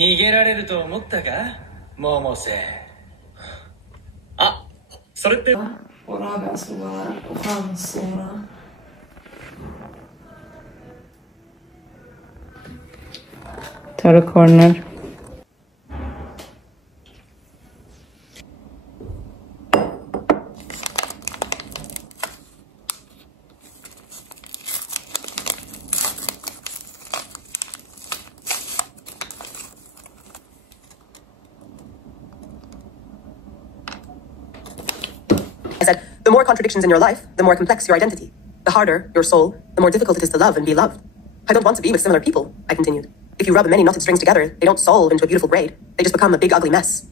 逃げられると思ったか百瀬。あ、それって ورابع صورة وخامس صورة. ترى كورنر. I said, the more contradictions in your life, the more complex your identity. The harder your soul, the more difficult it is to love and be loved. I don't want to be with similar people, I continued. If you rub many knotted strings together, they don't solve into a beautiful braid. They just become a big, ugly mess.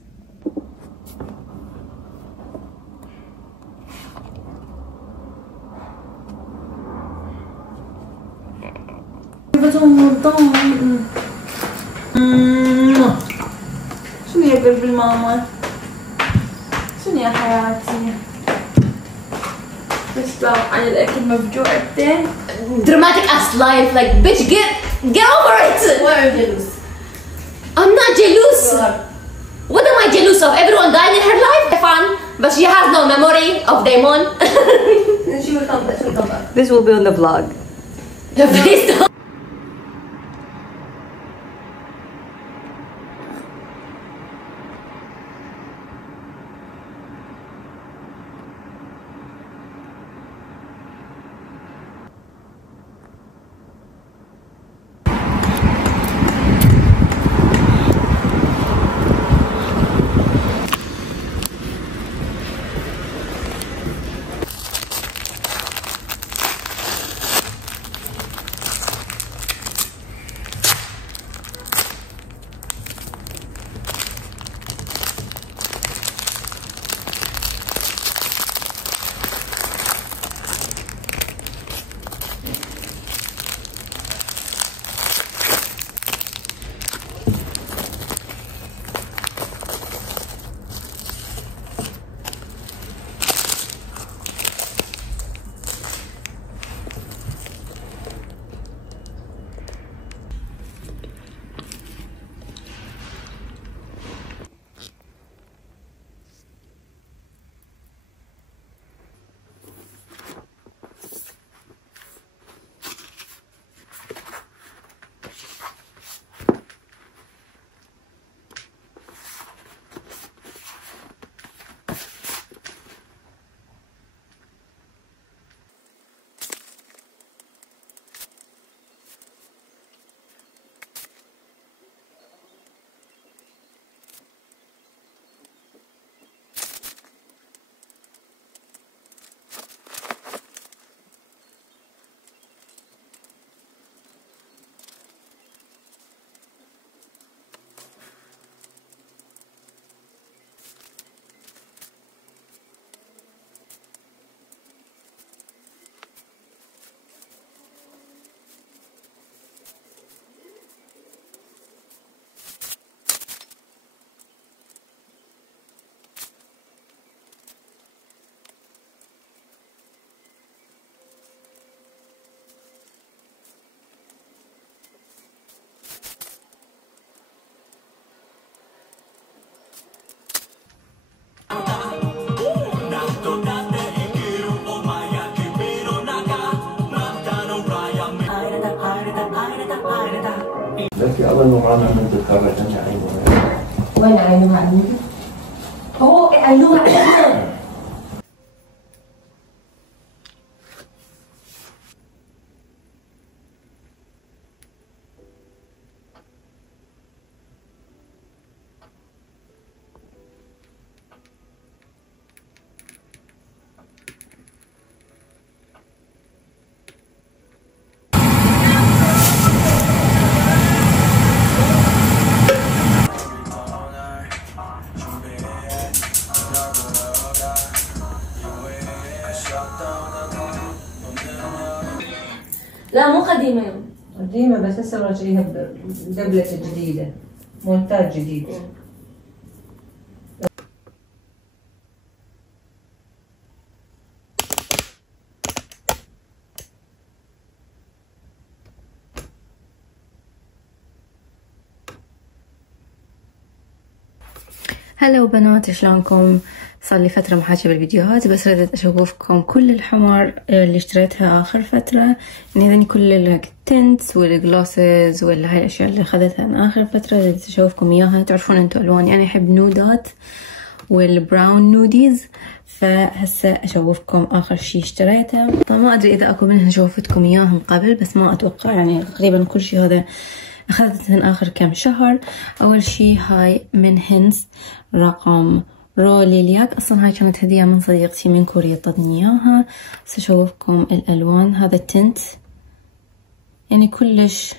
شنو يا قلب الماما؟ شنو يا حياتي؟ تسلم على الأكل مفجوعتين. Dramatic ass life, like bitch, get over it. Why are you jealous? I'm not jealous. What am I jealous of? Everyone died in her life. Fun, but she has no memory of Damon. She will come back. She will come back. This will be on the vlog. Please don't. لك أول مرة من تتخرج أنت عينها. وين عينها عندي؟ هو عينها عندنا. لا مو قديمة يوم. قديمة بس هسه راجعيها بدبلة جديدة، مونتاج جديد. هلا بنات، شلونكم؟ صار لي فترة محاكي بالفيديوهات، بس ردت اشوفكم كل الحمار اللي اشتريتها اخر فترة، يعني هذني كل التنتس والجلوسز ولا هاي الاشياء اللي اخذتها من اخر فترة ردت اشوفكم اياها. تعرفون انتو الوان يعني احب نودات والبراون نوديز، فهسه اشوفكم اخر شي اشتريته. طبعا ما ادري اذا اكو منهن شوفتكم اياهم قبل، بس ما اتوقع، يعني تقريبا كل شي هذا اخذتهن اخر كم شهر. اول شي هاي من هينز رقم رو ليلياك، اصلا هاي كانت هدية من صديقتي من كوريا طتني اياها. بس اشوفكم الالوان. هذا التنت يعني كلش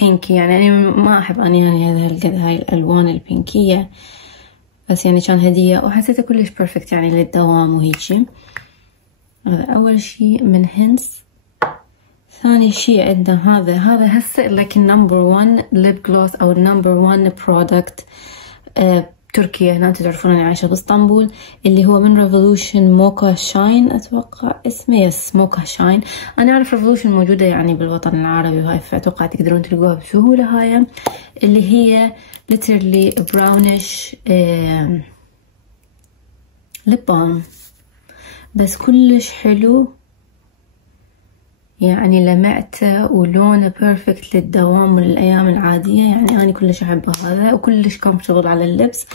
بينكي، يعني ما احب اني يعني هاي الالوان البينكية، بس يعني كان هدية وحسيته كلش بيرفكت يعني للدوام وهيجي. هذا اول شي من هينز. ثاني شي عندنا هذا هسه لكن نمبر 1 ليب جلوس او نمبر 1 برودكت تركيا. هنا انتم تعرفون اني عايشة باسطنبول، اللي هو من ريفولوشن موكا شاين، اتوقع اسمه يس موكا شاين. انا اعرف ريفولوشن موجودة يعني بالوطن العربي وهاي، فاتوقع تقدرون تلقوها بسهولة. هاي اللي هي ليترلي براونش ليب بالم، بس كلش حلو يعني لمعته ولونه بيرفكت للدوام وللأيام العادية. يعني أنا كلش أحبه هذا، وكلش كومفورتبل على اللبس،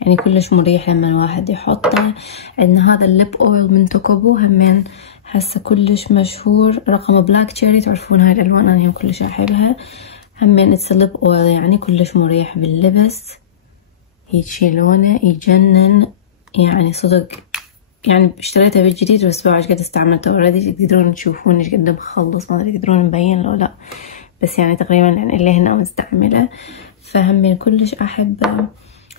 يعني كلش مريح لما الواحد يحطه. عندنا هذا الليب أويل من توكوبو، همين هسه كلش مشهور، رقم بلاك تشيري. تعرفون هاي الألوان أنا هم كلش أحبها. همين اتس ليب أويل، يعني كلش مريح باللبس، هيجي لونه يجنن يعني صدق. يعني اشتريتها بالجديد بس بعد قد استعملته اوريدي. تقدرون تشوفون ايش قد مخلص، ما ادري تقدرون مبين لو لا، بس يعني تقريبا يعني اللي هنا مستعمله. فهمين كلش احبه.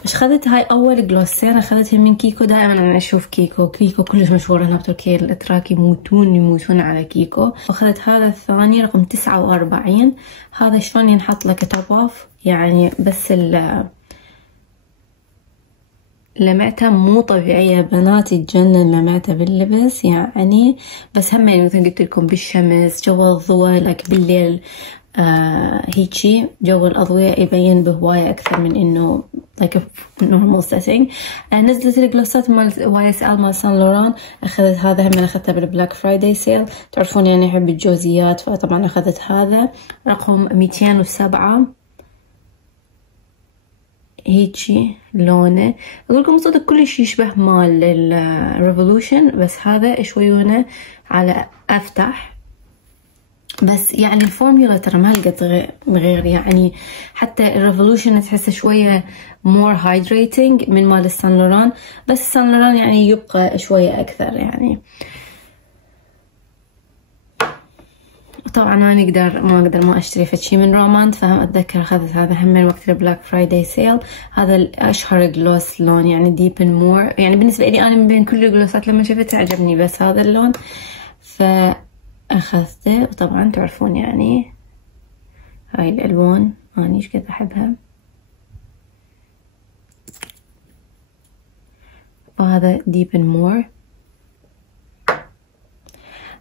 مش خذت هاي اول جلوسين اخذتها من كيكو. دائما انا اشوف كيكو كلش مشهور هنا بتركيا، الاتراك يموتون على كيكو. واخذت هذا الثاني رقم 49. هذا شلون ينحط لك توب اوف يعني، بس لمعتها مو طبيعية بنات، تجنن لمعتها باللبس يعني. بس هم يعني مثل قلت لكم بالشمس، جو الضوء لك بالليل هيجي جو الأضوية يبين بهواية أكثر من إنه like a normal setting. نزلت الجلوسات مال YSL مال سان لوران، أخذت هذا هم أخذته بالبلاك فرايداي سيل. تعرفون يعني أحب الجوزيات، فطبعا أخذت هذا رقم 207. هيجي لونه اقولكم صدق كلش يشبه مال الريفولوشن، بس هذا شويونه على افتح. بس يعني الفورميولا ترى ما لقيت غير يعني، حتى الريفولوشن تحسه شويه مور هايدريتنج من مال السان لوران، بس السان لوران يعني يبقى شويه اكثر يعني. طبعا ما اقدر ما اشتري فشي من روماند، فهم اتذكر اخذت هذا هم من وقت البلاك فرايداي سيل. هذا الاشهر جلوس لون يعني ديب ان مور، يعني بالنسبه لي انا من بين كل الجلوسات لما شفتها عجبني بس هذا اللون، فاخذته. وطبعا تعرفون يعني هاي الالوان اني ايش قد احبها. وهذا ديب ان مور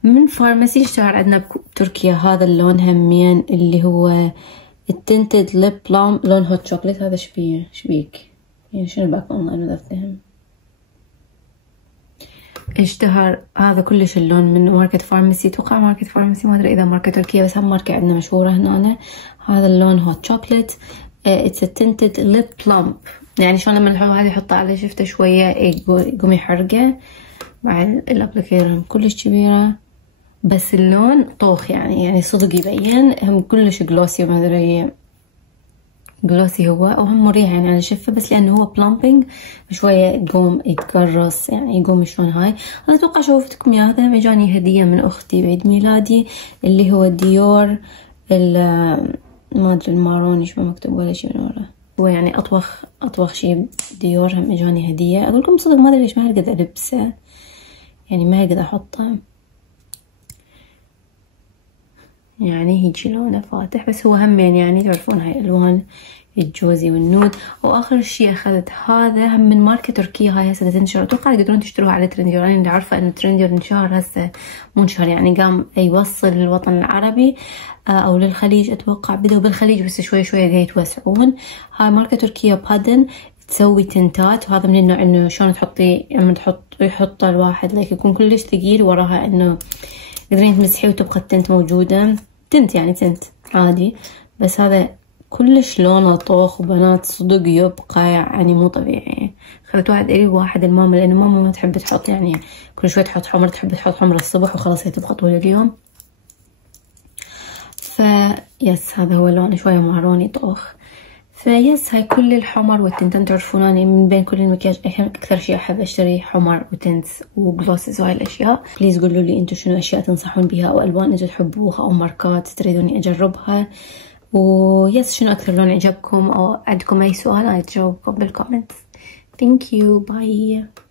من فارماسي، اشتهر عندنا بتركيا. هذا اللون همين اللي هو التنتد ليب بلام، لون هوت شوكليت. هذا شبيك يعني شنو باك والله انا افتهم. اشتهر هذا كلش اللون من ماركة فارماسي، توقع ماركة فارماسي، ما ادري اذا ماركة تركيا، بس هم ماركة عندنا مشهورة هنا. هذا اللون هوت شوكليت، اتس تنتد ليب بلام. يعني شلون لما الواحد يحطه على شفته شوية يقوم يحرقه مع الابليكير كلش كبيرة، بس اللون طوخ يعني صدق يبين. هم كلش جلوسي، وما ادري جلوسي هو، وهم مريح يعني على شفه، بس لانه هو بلامبينج شويه يقوم يتقرص يعني يقوم شلون. هاي انا اتوقع شوفتكم اياه، هذا اجاني هديه من اختي بعيد ميلادي، اللي هو ديور ما ادري الماروني شو مكتوب ولا شيء من ورا، هو يعني اطوخ شيء ديور. هم اجاني هديه. اقول لكم صدق ما ادري ليش ما هقدر البسه، يعني ما هقدر احطه، يعني هيجي لونه فاتح، بس هو همين يعني تعرفون هاي الوان الجوزي والنود. واخر شيء اخذت هذا هم من ماركة تركيا، هاي هسه تنشر، اتوقع تقدرون تشتروها على ترندير. انا اللي عارفه انه ترندير انشهر هسه منشهر، يعني قام يوصل للوطن العربي او للخليج. اتوقع بدأوا بالخليج بس شوي شوي يتوسعون. هاي ماركة تركيا بادن، تسوي تنتات، وهذا من النوع انه شلون تحطي لما يحط الواحد لك يكون كلش ثقيل وراها انه تقدرين تمسحيه وتبقى التنت موجودة. تنت يعني تنت عادي، بس هذا كلش لونه طوخ وبنات صدق يبقى يعني مو طبيعي. خلت واحد قريب واحد الماما، لأن ماما ما تحب تحط يعني كل شوي تحط حمر، تحب تحط حمر الصبح وخلاص هي تبقى طول اليوم. يس هذا هو لونه شوية ماروني طوخ. فيس هاي كل الحمر والتنتين تعرفوناني من بين كل المكياج أكثر شيء أحب أشتري حمر وتنتس وجلوسز وهاي الأشياء. بليز قولوا لي أنتوا شنو أشياء تنصحون بها أو ألوان أنتوا تحبوها أو ماركات تريدوني أجربها، ويس شنو أكثر لون عجبكم، أو عندكم أي سؤال أنا أجاوبكم بالكومنتس. Thank you. Bye.